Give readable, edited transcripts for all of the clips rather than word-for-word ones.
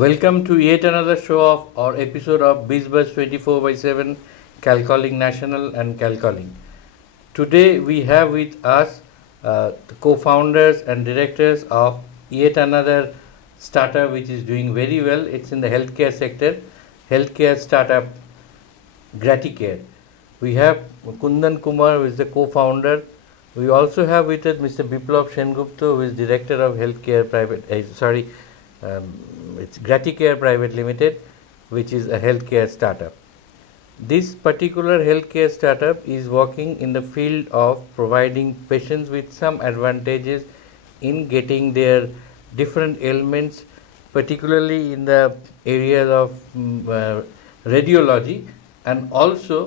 Welcome to yet another show of or episode of BizBuzz 24/7 Calcalling National and Calcalling. Today we have with us the co-founders and directors of yet another startup which is doing very well. It's in the healthcare sector, healthcare startup Graticare. We have Kundan Kumar, who is the co-founder. We also have with us Mr. Biplap Sengupta, who is director of healthcare it's Graticare Private Limited, which is a healthcare startup. This particular healthcare startup is working in the field of providing patients with some advantages in getting their different ailments, particularly in the areas of radiology, and also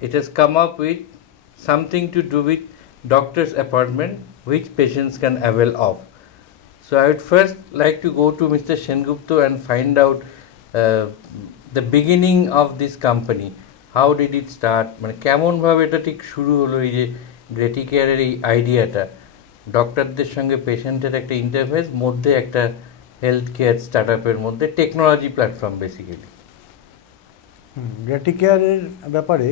it has come up with something to do with doctor's appointment which patients can avail of. So I would first like to go to Mr. Sengupta and find out the beginning of this company. How did it start? মানে কেমন ভাবে এটা ঠিক শুরু হলো এই যে গ্রেটিকেয়ারের এই আইডিয়াটা ডক্টরদের সঙ্গে পেশেন্টের একটা ইন্টারফেস মধ্যে একটা হেলথ কেয়ার স্টার্টআপের মধ্যে টেকনোলজি প্ল্যাটফর্ম বেসিক্যালি। গ্র্যাটিকেয়ারের ব্যাপারে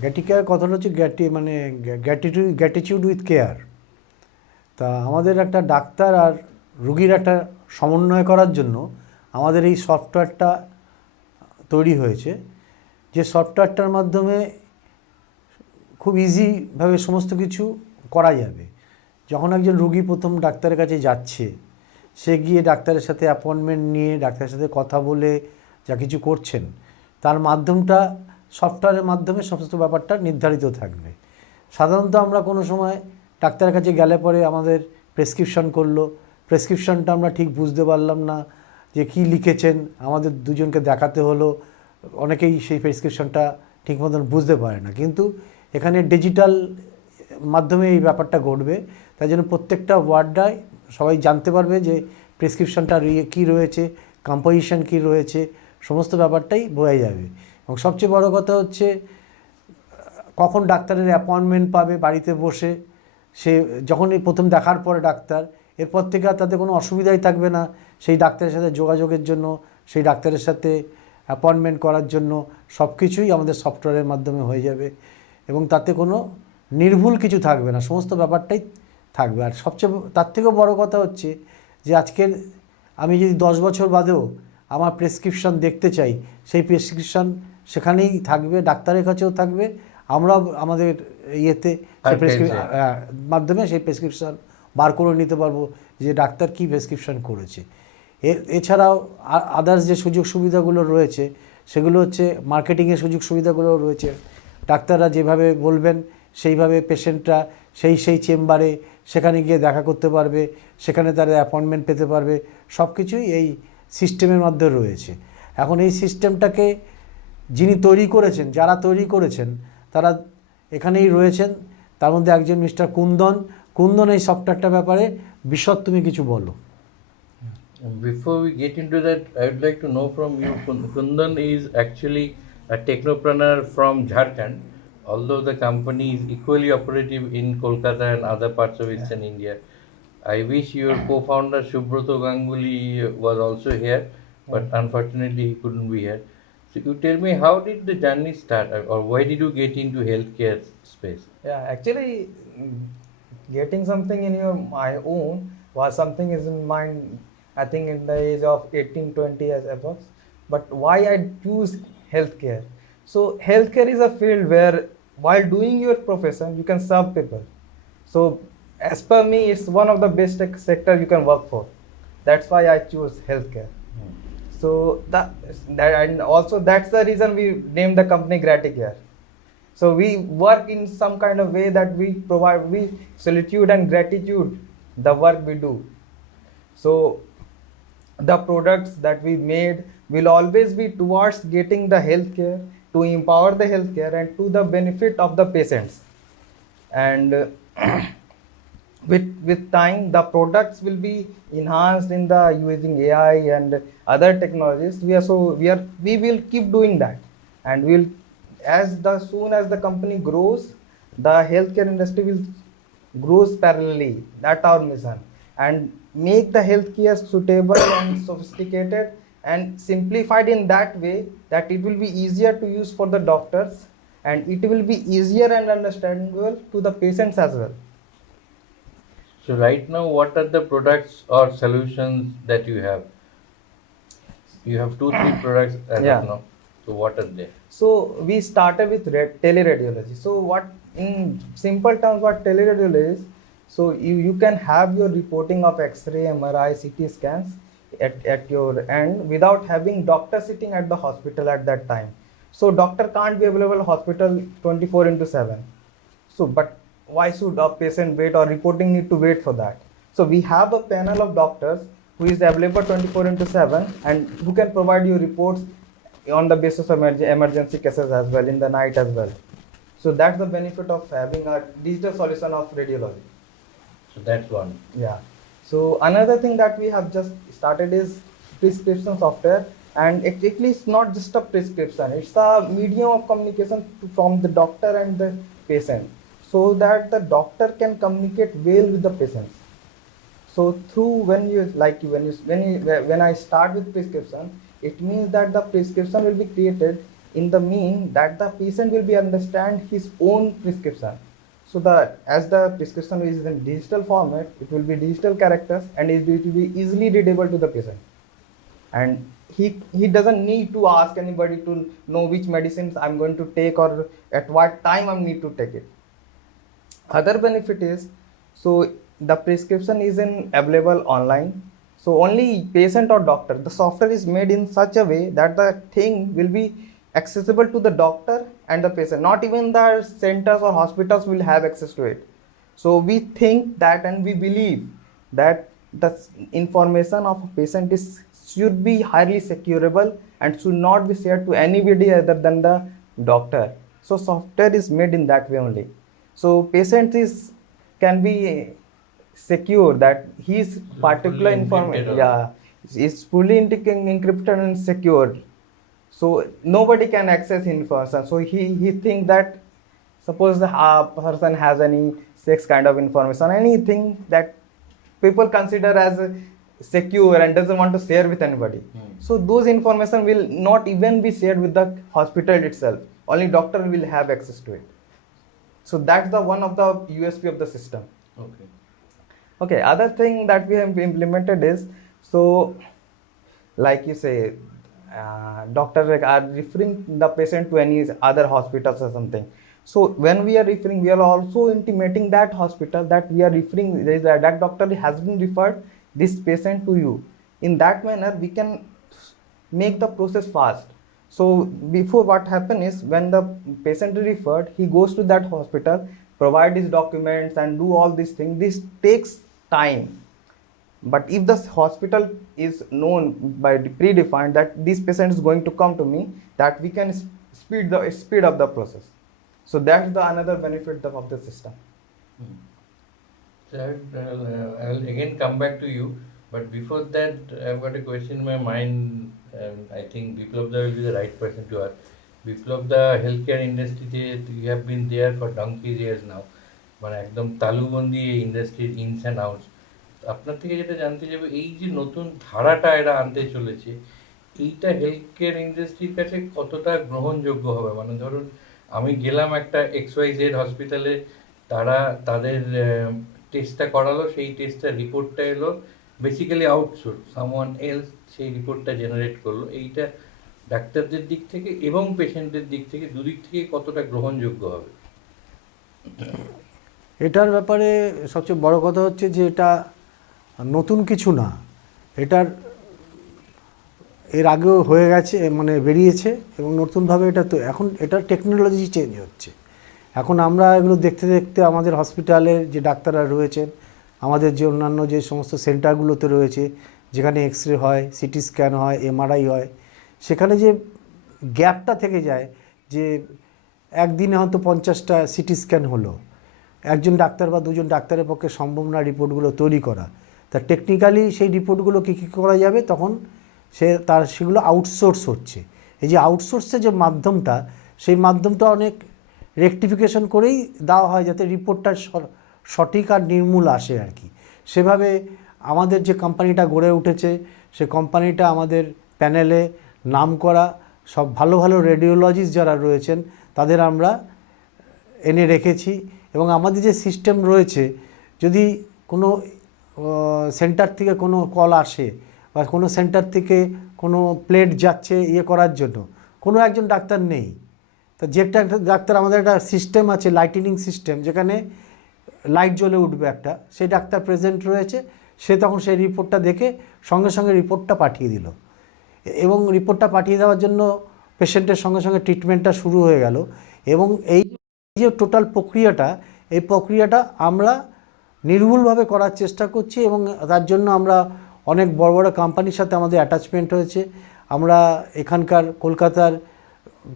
গ্র্যাটিকেয়ার কথাটা হচ্ছে গ্র্যাটিটিউড উইথ কেয়ার। তা আমাদের একটা ডাক্তার আর রুগীর একটা সমন্বয় করার জন্য আমাদের এই সফটওয়্যারটা তৈরি হয়েছে, যে সফটওয়্যারটার মাধ্যমে খুব ইজিভাবে সমস্ত কিছু করা যাবে। যখন একজন রুগী প্রথম ডাক্তারের কাছে যাচ্ছে, সে গিয়ে ডাক্তারের সাথে অ্যাপয়েন্টমেন্ট নিয়ে ডাক্তারের সাথে কথা বলে যা কিছু করছেন, তার মাধ্যমটা সফটওয়্যারের মাধ্যমে সমস্ত ব্যাপারটা নির্ধারিত থাকবে। সাধারণত আমরা কোনো সময় ডাক্তারের কাছে গেলে পরে আমাদের প্রেসক্রিপশন করলো, প্রেসক্রিপশনটা আমরা ঠিক বুঝতে পারলাম না যে কী লিখেছেন, আমাদের দুজনকে দেখাতে হলো, অনেকেই সেই প্রেসক্রিপশনটা ঠিক মতন বুঝতে পারে না। কিন্তু এখানে ডিজিটাল মাধ্যমে এই ব্যাপারটা ঘটবে, তাই জন্য প্রত্যেকটা ওয়ার্ডটায় সবাই জানতে পারবে যে প্রেসক্রিপশনটা কী রয়েছে, কম্পোজিশন কী রয়েছে, সমস্ত ব্যাপারটাই বোঝা যাবে। এবং সবচেয়ে বড় কথা হচ্ছে কখন ডাক্তারের অ্যাপয়েন্টমেন্ট পাবে বাড়িতে বসে, সে যখনই প্রথম দেখার পরে ডাক্তার, এরপর থেকে আর তাদের কোনো অসুবিধাই থাকবে না সেই ডাক্তারের সাথে যোগাযোগের জন্য, সেই ডাক্তারের সাথে অ্যাপয়েন্টমেন্ট করার জন্য। সব কিছুই আমাদের সফটওয়্যারের মাধ্যমে হয়ে যাবে এবং তাতে কোনো নির্ভুল কিছু থাকবে না, সমস্ত ব্যাপারটাই থাকবে। আর সবচেয়ে তার থেকেও বড় কথা হচ্ছে যে আজকের আমি যদি 10 বছর বাদেও আমার প্রেসক্রিপশন দেখতে চাই, সেই প্রেসক্রিপশন সেখানেই থাকবে, ডাক্তারের কাছেও থাকবে, আমরাও আমাদের ইয়েতে মাধ্যমে সেই প্রেসক্রিপশন বার করে নিতে পারবো যে ডাক্তার কী প্রেসক্রিপশন করেছে। এছাড়াও আদার্স যে সুযোগ সুবিধাগুলো রয়েছে সেগুলো হচ্ছে মার্কেটিংয়ের সুযোগ সুবিধাগুলো রয়েছে। ডাক্তাররা যেভাবে বলবেন সেইভাবে পেশেন্টরা সেই চেম্বারে সেখানে গিয়ে দেখা করতে পারবে, সেখানে তারা অ্যাপয়েন্টমেন্ট পেতে পারবে, সব কিছুই এই সিস্টেমের মধ্যে রয়েছে। এখন এই সিস্টেমটাকে যিনি তৈরি করেছেন, যারা তৈরি করেছেন তারা এখানেই রয়েছেন। তার মধ্যে একজন মিস্টার কুন্দন এই সফটওয়্যারটার ব্যাপারে বিশদ তুমি কিছু বলো। Before we get into that, I would like to know from you, Kundan is actually a technopreneur from Jharkhand, although the company is equally operative in Kolkata and other parts of Eastern India. I wish your co-founder Subroto Ganguly was also here, but unfortunately he couldn't be here. So you tell me, how did the journey start, or why did you get into healthcare space? Yeah, actually, getting something in my own was something is in mind. I think in the age of 18-20 as approx. But why I choose healthcare? So healthcare is a field where while doing your profession you can serve people. So as per me, it's one of the best sector you can work for. That's why I choose healthcare. So that and also that's the reason we named the company Graticare. So we work in some kind of way that we solitude and gratitude the work we do. So the products that we made will always be towards getting the healthcare, to empower the healthcare and to the benefit of the patients. And with time the products will be enhanced in the using AI and other technologies. We will keep doing that, and soon as the company grows, the healthcare industry will grows parallelly. That's our mission. and make the healthcare suitable and sophisticated and simplified in that way that it will be easier to use for the doctors and it will be easier and understandable to the patients as well. So right now, what are the products or solutions that you have? You have 2-3 products as Yeah. of now. So what are they? So we started with teleradiology. So what, in simple terms, what teleradiology is, so you can have your reporting of X-ray, MRI, CT scans at your end without having doctor sitting at the hospital at that time. So doctor can't be available at hospital 24/7. So but why should a patient wait or reporting need to wait for that? So we have a panel of doctors who is available 24/7 and who can provide you reports on the basis of emergency cases as well, in the night as well. So that's the benefit of having a digital solution of radiology. So that's one. Yeah. So another thing that we have just started is prescription software, and actually it's not just a prescription, it's a medium of communication from the doctor and the patient, so that the doctor can communicate well with the patients. So through when I start with prescription, it means that the prescription will be created in the mean that the patient will be understand his own prescription. So as the prescription is in digital format, it will be digital characters and it will be easily readable to the patient. And he doesn't need to ask anybody to know which medicines I'm going to take or at what time I need to take it. Other benefit is, so the prescription is available online. So only patient or doctor, the software is made in such a way that the thing will be accessible to the doctor and the patient. Not even the centers or hospitals will have access to it. So we think that and we believe that the information of a patient should be highly securable and should not be shared to anybody other than the doctor. So software is made in that way only. So patient can be secure that his particular information is fully encrypted and secured. So nobody can access information. So he think that suppose the person has any sex kind of information, anything that people consider as secure and doesn't want to share with anybody. So those information will not even be shared with the hospital itself. Only doctor will have access to it. So that's the one of the USP of the system. Okay, other thing that we have implemented is, so like you say, doctors are referring the patient to any other hospitals or something. So when we are referring, we are also intimating that hospital that we are referring, that doctor has been referred this patient to you. In that manner, we can make the process fast. So before, what happens is, when the patient is referred, he goes to that hospital, provide his documents and do all these things. This takes time. But if the hospital is known by predefined that this patient is going to come to me, that we can speed up the process. So that's the another benefit of the system. So I'll again come back to you, but before that, I've got a question in my mind. I think Biplap will be the right person to ask. Biplap, the healthcare industry, you have been there for donkey's years now. মানে একদম তালুবন্দি এই ইন্ডাস্ট্রির ইনস and outs. আপনার থেকে যেটা জানতে চাইবো, এই যে নতুন ধারাটা এরা আনতে চলেছে, এইটা হেলথ কেয়ার ইন্ডাস্ট্রির কাছে কতটা গ্রহণযোগ্য হবে? মানে ধরুন আমি গেলাম একটা XYZ হসপিটালে, তারা তাদের টেস্টটা করালো, সেই টেস্টটা রিপোর্টটা এলো, বেসিক্যালি আউটসোর্স, সামওয়ান এলস সেই রিপোর্টটা জেনারেট করলো। এইটা ডাক্তারদের দিক থেকে এবং পেশেন্টের দিক থেকে, দুদিক থেকে কতটা গ্রহণযোগ্য হবে? এটার ব্যাপারে সবচেয়ে বড় কথা হচ্ছে যে এটা নতুন কিছু না, এটার এর আগেও হয়ে গেছে, মানে বেরিয়েছে, এবং নতুনভাবে এটা তো এখন এটার টেকনোলজি চেঞ্জ হচ্ছে। এখন আমরা এগুলো দেখতে দেখতে আমাদের হসপিটালের যে ডাক্তাররা রয়েছেন, আমাদের যে অন্যান্য যে সমস্ত সেন্টারগুলোতে রয়েছে, যেখানে এক্সরে হয়, সিটি স্ক্যান হয়, MRI হয়, সেখানে যে গ্যাপটা থেকে যায়, যে একদিনে হয়তো 50টা সিটি স্ক্যান হলো, একজন ডাক্তার বা দুজন ডাক্তারের পক্ষে সম্ভব না রিপোর্টগুলো তৈরি করা। তা টেকনিক্যালি সেই রিপোর্টগুলো কী করা যাবে, তখন সেগুলো আউটসোর্স হচ্ছে। এই যে আউটসোর্সের যে মাধ্যমটা, সেই মাধ্যমটা অনেক রেকটিফিকেশন করেই দেওয়া হয়, যাতে রিপোর্টটা সঠিক আর নির্মূল আসে আর কি। সেভাবে আমাদের যে কোম্পানিটা গড়ে উঠেছে সে কোম্পানিটা আমাদের প্যানেলে নাম করা সব ভালো ভালো রেডিওলজিস্ট যারা রয়েছেন তাদের আমরা এনে রেখেছি। এবং আমাদের যে সিস্টেম রয়েছে, যদি কোনো সেন্টার থেকে কোনো কল আসে বা কোনো সেন্টার থেকে কোনো প্লেট যাচ্ছে করার জন্য, কোনো একজন ডাক্তার নেই। তা যে একটা ডাক্তার, আমাদের একটা সিস্টেম আছে, লাইটিনিং সিস্টেম, যেখানে লাইট জ্বলে উঠবে একটা, সেই ডাক্তার প্রেজেন্ট রয়েছে। সে তখন সেই রিপোর্টটা দেখে সঙ্গে সঙ্গে রিপোর্টটা পাঠিয়ে দিল, এবং রিপোর্টটা পাঠিয়ে দেওয়ার জন্য পেশেন্টের সঙ্গে সঙ্গে ট্রিটমেন্টটা শুরু হয়ে গেল। এবং এই যে টোটাল প্রক্রিয়াটা, এই প্রক্রিয়াটা আমরা নির্ভুলভাবে করার চেষ্টা করছি, এবং তার জন্য আমরা অনেক বড় বড় কোম্পানির সাথে আমাদের অ্যাটাচমেন্ট হয়েছে। আমরা এখানকার কলকাতার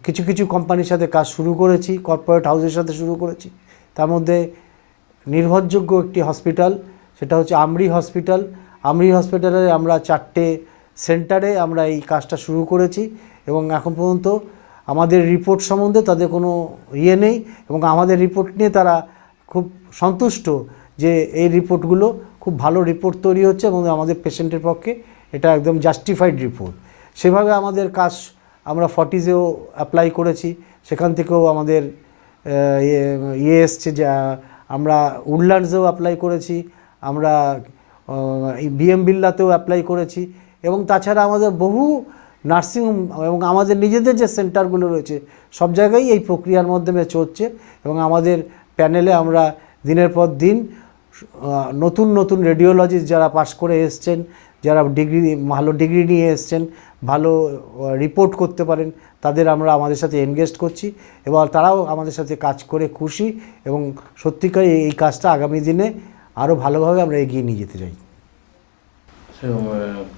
কিছু কিছু কোম্পানির সাথে কাজ শুরু করেছি, কর্পোরেট হাউসের সাথে শুরু করেছি। তার মধ্যে নির্ভরযোগ্য একটি হসপিটাল, সেটা হচ্ছে আমরি হসপিটাল। আমরি হসপিটালে আমরা 4টে সেন্টারে আমরা এই কাজটা শুরু করেছি, এবং এখন পর্যন্ত আমাদের রিপোর্ট সম্বন্ধে তাদের কোনো নেই, এবং আমাদের রিপোর্ট নিয়ে তারা খুব সন্তুষ্ট যে এই রিপোর্টগুলো খুব ভালো রিপোর্ট তৈরি হচ্ছে, এবং আমাদের পেশেন্টের পক্ষে এটা একদম জাস্টিফাইড রিপোর্ট। সেভাবে আমাদের কাজ আমরা ফর্টিজেও অ্যাপ্লাই করেছি, সেখান থেকেও আমাদের এসছে, যা আমরা উডল্যান্ডসেও অ্যাপ্লাই করেছি, আমরা বিএম বিল্লাতেও অ্যাপ্লাই করেছি, এবং তাছাড়া আমাদের বহু নার্সিংহোম এবং আমাদের নিজেদের যে সেন্টারগুলো রয়েছে সব জায়গায় এই প্রক্রিয়ার মাধ্যমে চলছে। এবং আমাদের প্যানেলে আমরা দিনের পর দিন নতুন নতুন রেডিওলজিস্ট যারা পাশ করে এসছেন, যারা ভালো ডিগ্রি নিয়ে এসছেন, ভালো রিপোর্ট করতে পারেন, তাদের আমরা আমাদের সাথে এনগেজ করছি, এবং তারাও আমাদের সাথে কাজ করে খুশি, এবং সত্যিকার এই কাজটা আগামী দিনে আরও ভালোভাবে আমরা এগিয়ে নিয়ে যেতে চাই। So,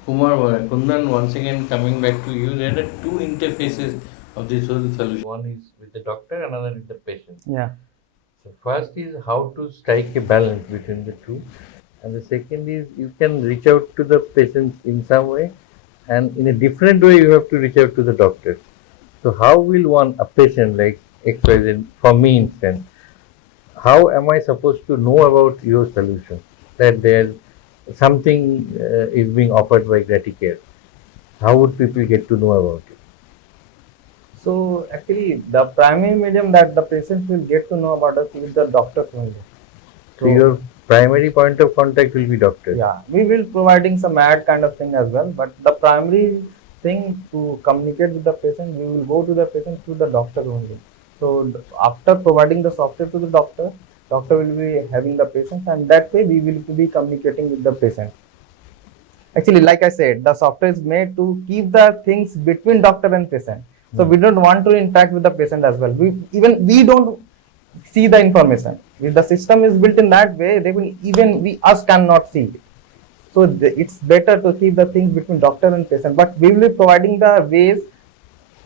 Kumar, Kundan, once again coming back to you, there are two interfaces of this whole solution. One is with the doctor, another with the patient. Yeah. So first is how to strike a balance between the two, and the second is you can reach out to the patients in some way, and in a different way you have to reach out to the doctor. So how will a patient like XYZ, for me instance, how am I supposed to know about your solution, that there's something is being offered by Graticare? How would people get to know about it? So actually, the primary medium that the patient will get to know about us is the doctor only. So your primary point of contact will be doctor. Yeah, we will providing some ad kind of thing as well, but the primary thing to communicate with the patient, we will go to the patient through the doctor only. So after providing the software to the doctor will be having the patient, and that way we will be communicating with the patient. Actually, like I said, the software is made to keep the things between doctor and patient. So we don't want to interact with the patient as well. We don't see the information. If the system is built in that way, they will us cannot see it. So it's better to keep the things between doctor and patient. But we will be providing the ways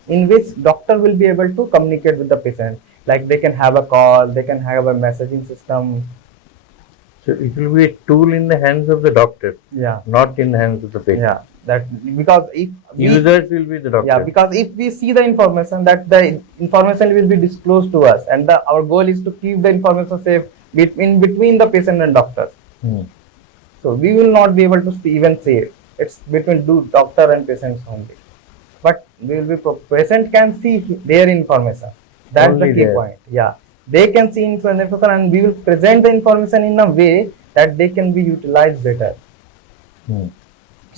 in which doctor will be able to communicate with the patient. Like they can have a call, they can have a messaging system. So it will be a tool in the hands of the doctor, Yeah. not in the hands of the patient. Yeah. That because if Users will be the doctor. Yeah, because if we see the information, that the information will be disclosed to us, and our goal is to keep the information safe between the patient and doctor. So we will not be able to even say it. It's between doctor and patients only. But we will be patient can see their information. That's Only the key there. point. Yeah, they can see information, and we will present the information in a way that they can be utilized better.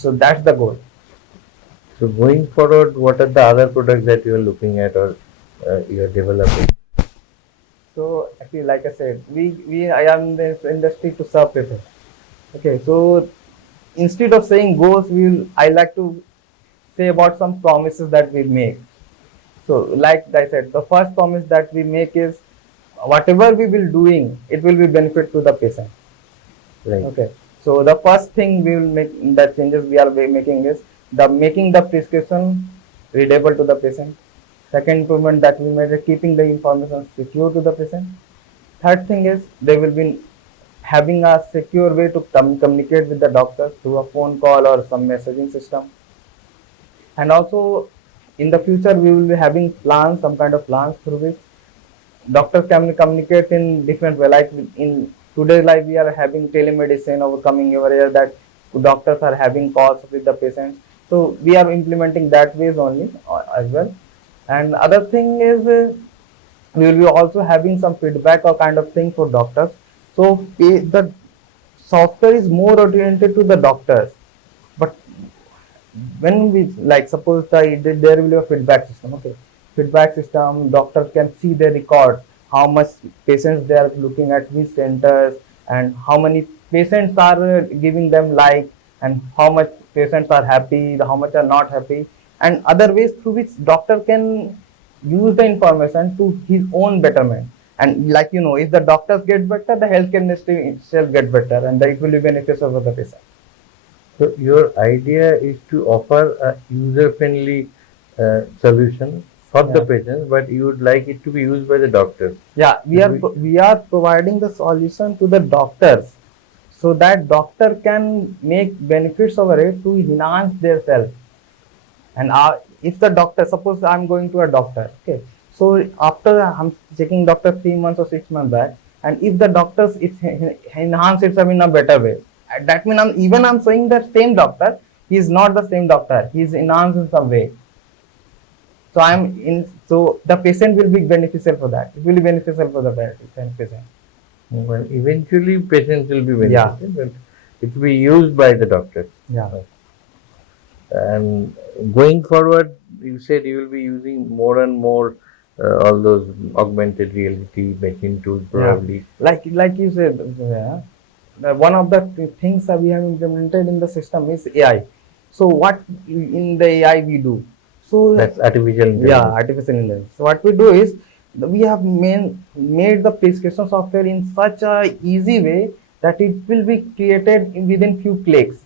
So that's the goal. So going forward, what are the other products that you are looking at or you are developing? So actually, like I said, I am in this industry to serve people. Okay, so instead of saying goals, I like to say about some promises that we make. So like I said, the first promise that we make is whatever we will doing, it will be benefit to the patient. Right. Okay, so the first thing we will make, the changes we are making is making the prescription readable to the patient. Second improvement that we made is keeping the information secure to the patient. Third thing is they will be having a secure way to communicate with the doctor through a phone call or some messaging system. And also in the future we will be having plans, some kind of plans through which doctors can communicate in different way. Like in today's life we are having telemedicine overcoming over here, that doctors are having calls with the patients. So we are implementing that ways only as well. And other thing is we will be also having some feedback or kind of thing for doctors. So the software is more oriented to the doctors, but when we like suppose there will be a feedback system, okay, feedback system, doctor can see their record, how much patients they are looking at which centers, and how many patients are giving them like, and how much patients are happy, how much are not happy, and other ways through which doctor can use the information to his own betterment. And like if the doctors get better, the healthcare industry itself get better, and it will be beneficial for the patient. So your idea is to offer a user-friendly solution for the Yeah. patients, but you would like it to be used by the doctors. Yeah, we are providing the solution to the doctors, so that doctor can make benefits over it to enhance their self. And if the doctor, suppose I'm going to a doctor, okay, so after I'm checking doctor 3 months or 6 months back, and if the doctors enhance itself in a better way, that means I'm showing the same doctor, he is not the same doctor, he is enhanced in some way. So the patient will be beneficial for that. It will be beneficial for the patient. Well, eventually patients will be Yeah. benefited, but it will be used by the doctors. Yeah. And going forward, you said you will be using more and more all those augmented reality machine tools probably. Like you said, one of the things that we have implemented in the system is AI. So what in the AI we do? So That's artificial intelligence. yeah, artificial intelligence. So what we do is we have made the prescription software in such a easy way that it will be created within few clicks.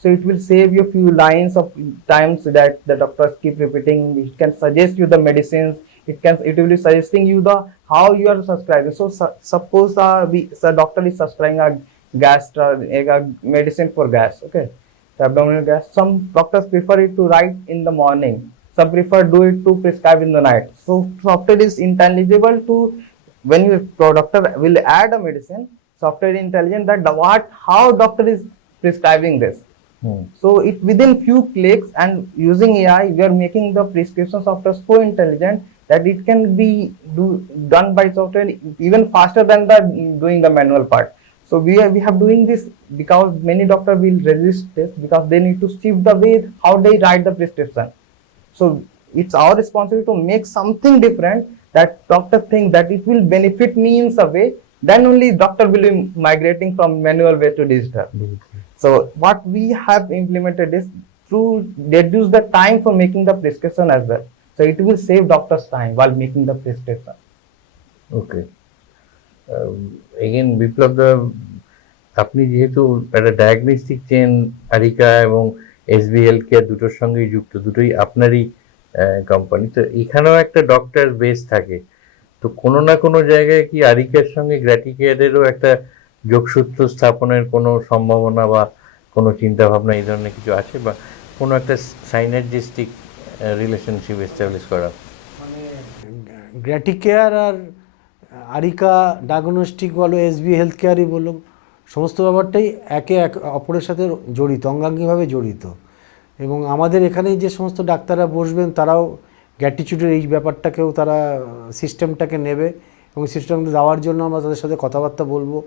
So it will save you few lines of times that the doctors keep repeating. It can suggest you the medicines. It will be suggesting you the how you are subscribing. So suppose the doctor is subscribing a medicine for gas, okay, the abdominal gas. Some doctors prefer it to write in the morning. Some prefer do it to prescribe in the night. So software is intelligible to when your doctor will add a medicine. Software is intelligent that how doctor is prescribing this. So it within few clicks, and using AI, we are making the prescription software so intelligent that it can be done by software even faster than doing the manual part. So we have doing this because many doctors will resist this because they need to shift the way how they write the prescription. So it's our responsibility to make something different that doctor think that it will benefit me in some way. Then only doctor will be migrating from manual way to digital. So what we have implemented is to reduce the time for making the prescription as well. So it will save doctors time while making the prescription. Okay. Again, বিপ্লব দা, আপনি যেহেতু একটা diagnostic chain areca এবং SB health care দুটোর সঙ্গেই যুক্ত, দুটোই আপনারই কোম্পানি, তো এখানেও একটা ডক্টর বেস থাকে, তো কোনো না কোনো জায়গায় কি আরিকার সঙ্গে গ্র্যাটিকেয়ারেরও একটা যোগসূত্র স্থাপনের কোনো সম্ভাবনা বা কোনো চিন্তা ভাবনা এই ধরনের কিছু আছে, বা কোনো একটা সাইনার্জিস্টিক রিলেশনশিপ এস্টাবলিশ করা? মানে গ্র্যাটিকেয়ার আর আরিকা ডায়াগনস্টিক বলো, এসবি হেলথ কেয়ারই বলো, সমস্ত ব্যাপারটাই একে অপরের সাথে জড়িত, অঙ্গাঙ্গিভাবে জড়িত। এবং আমাদের এখানে যে সমস্ত ডাক্তাররা বসবেন তারাও গ্র্যাটিটিউডের এই ব্যাপারটাকেও তারা সিস্টেমটাকে নেবে এবং সিস্টেমটা দেওয়ার জন্য আমরা তাদের সাথে কথাবার্তা বলবো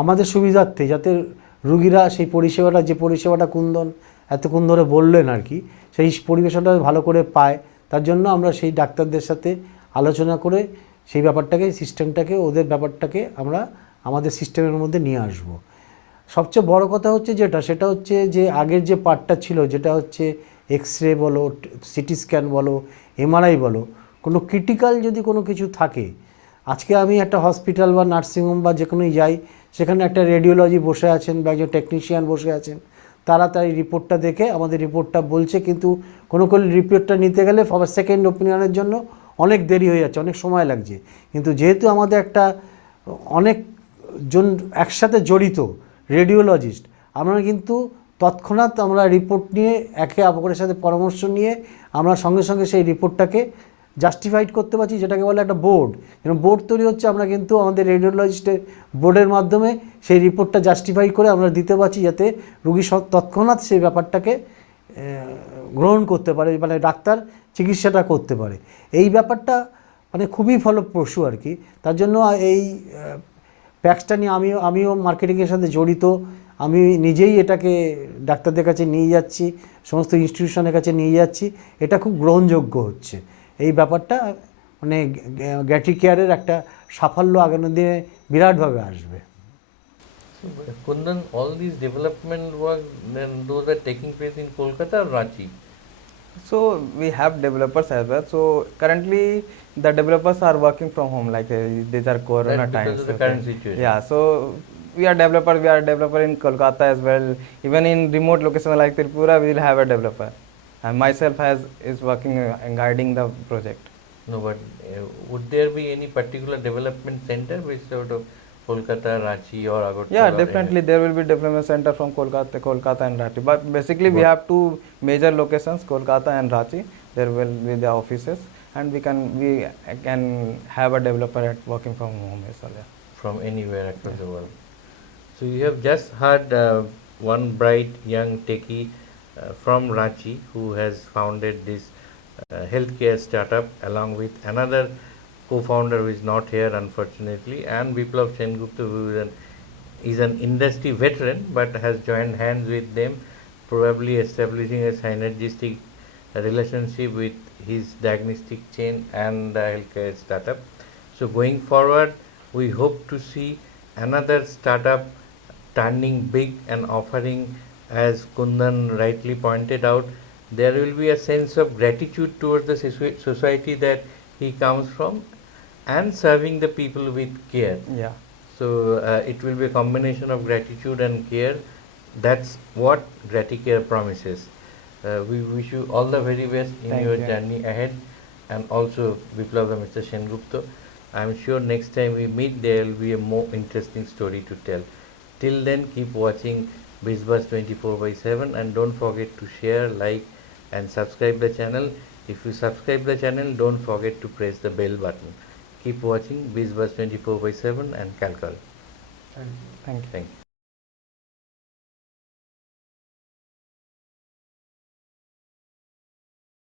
আমাদের সুবিধার্থে, যাতে রুগীরা সেই পরিষেবাটা, যে পরিষেবাটা কুন্দন এতক্ষণ ধরে বললেন আর কি, সেই পরিবেশনটা ভালো করে পায়। তার জন্য আমরা সেই ডাক্তারদের সাথে আলোচনা করে সেই ব্যাপারটাকে, সিস্টেমটাকে, ওদের ব্যাপারটাকে আমরা আমাদের সিস্টেমের মধ্যে নিয়ে আসব। সবচেয়ে বড় কথা হচ্ছে সেটা হচ্ছে যে আগের যে পার্টটা ছিল, যেটা হচ্ছে এক্স রে বলো, সিটি স্ক্যান বলো, এমআরআই বলো, কোনো ক্রিটিক্যাল যদি কোনো কিছু থাকে, আজকে আমি একটা হসপিটাল বা নার্সিংহোম বা যে কোনোই যাই, সেখানে একটা রেডিওলজি বসে আছেন বা একজন টেকনিশিয়ান বসে আছেন, তারা তাই রিপোর্টটা দেখে আমাদের রিপোর্টটা বলছে, কিন্তু কোনো রিপোর্টটা নিতে গেলে সেকেন্ড ওপিনিয়নের জন্য অনেক দেরি হয়ে যাচ্ছে, অনেক সময় লাগছে। কিন্তু যেহেতু আমাদের একটা অনেকজন একসাথে জড়িত রেডিওলজিস্ট, আমরা কিন্তু তৎক্ষণাৎ আমরা রিপোর্ট নিয়ে একে অপরের সাথে পরামর্শ নিয়ে আমরা সঙ্গে সঙ্গে সেই রিপোর্টটাকে জাস্টিফাইড করতে পারছি, যেটাকে বলে একটা বোর্ড। যেন বোর্ড তৈরি হচ্ছে, আমরা কিন্তু আমাদের রেডিওলজিস্টের বোর্ডের মাধ্যমে সেই রিপোর্টটা জাস্টিফাই করে আমরা দিতে পারছি, যাতে রুগী তৎক্ষণাৎ সেই ব্যাপারটাকে গ্রহণ করতে পারে, মানে ডাক্তার চিকিৎসাটা করতে পারে। এই ব্যাপারটা মানে খুবই ফলপ্রসূ আর কি। তার জন্য এই প্যাক্সটা নিয়ে আমিও মার্কেটিংয়ের সাথে জড়িত। আমি নিজেই এটাকে ডাক্তারদের কাছে নিয়ে যাচ্ছি, সমস্ত ইনস্টিটিউশনের কাছে নিয়ে যাচ্ছি। এটা খুব গ্রহণযোগ্য হচ্ছে। এই ব্যাপারটা মানে গ্যাটি কেয়ারের একটা সাফল্য আগামী দিনে বিরাটভাবে আসবে। Kundan, all these development work, then those are taking place in Kolkata or Ranchi? So we have developers as well. So currently the developers are working from home, like these are corona That's because times. of the current situation. Yeah, so we are developer in Kolkata as well. Even in remote locations like Tripura, we will have a developer. And myself is working and guiding the project. No, but would there be any particular development center which sort of Kolkata, Ranchi or Agartala? Yeah, definitely there will be development center from Kolkata and Ranchi. But basically we have two major locations, Kolkata and Ranchi. There will be the offices, and we can have a developer working from home as well. Yeah. From anywhere across the world. So you have just heard one bright young techie from Ranchi who has founded this healthcare startup along with another co-founder who is not here unfortunately, and Biplap Sengupta, who is an industry veteran but has joined hands with them, probably establishing a synergistic relationship with his diagnostic chain and the healthcare startup. So going forward, we hope to see another startup turning big and offering, as Kundan rightly pointed out, there will be a sense of gratitude towards the society that he comes from, and serving the people with care. Yeah. So it will be a combination of gratitude and care. That's what Graticare promises. We wish you all the very best in Thank your you. journey ahead, and also Biplap and Mr. Sengupta. I'm sure next time we meet there will be a more interesting story to tell. Till then, keep watching BizBuzz 24/7, and don't forget to share, like and subscribe the channel. If you subscribe the channel, don't forget to press the bell button. Keep watching BizBuzz 24/7 and Calcul. Thank you. Thank you.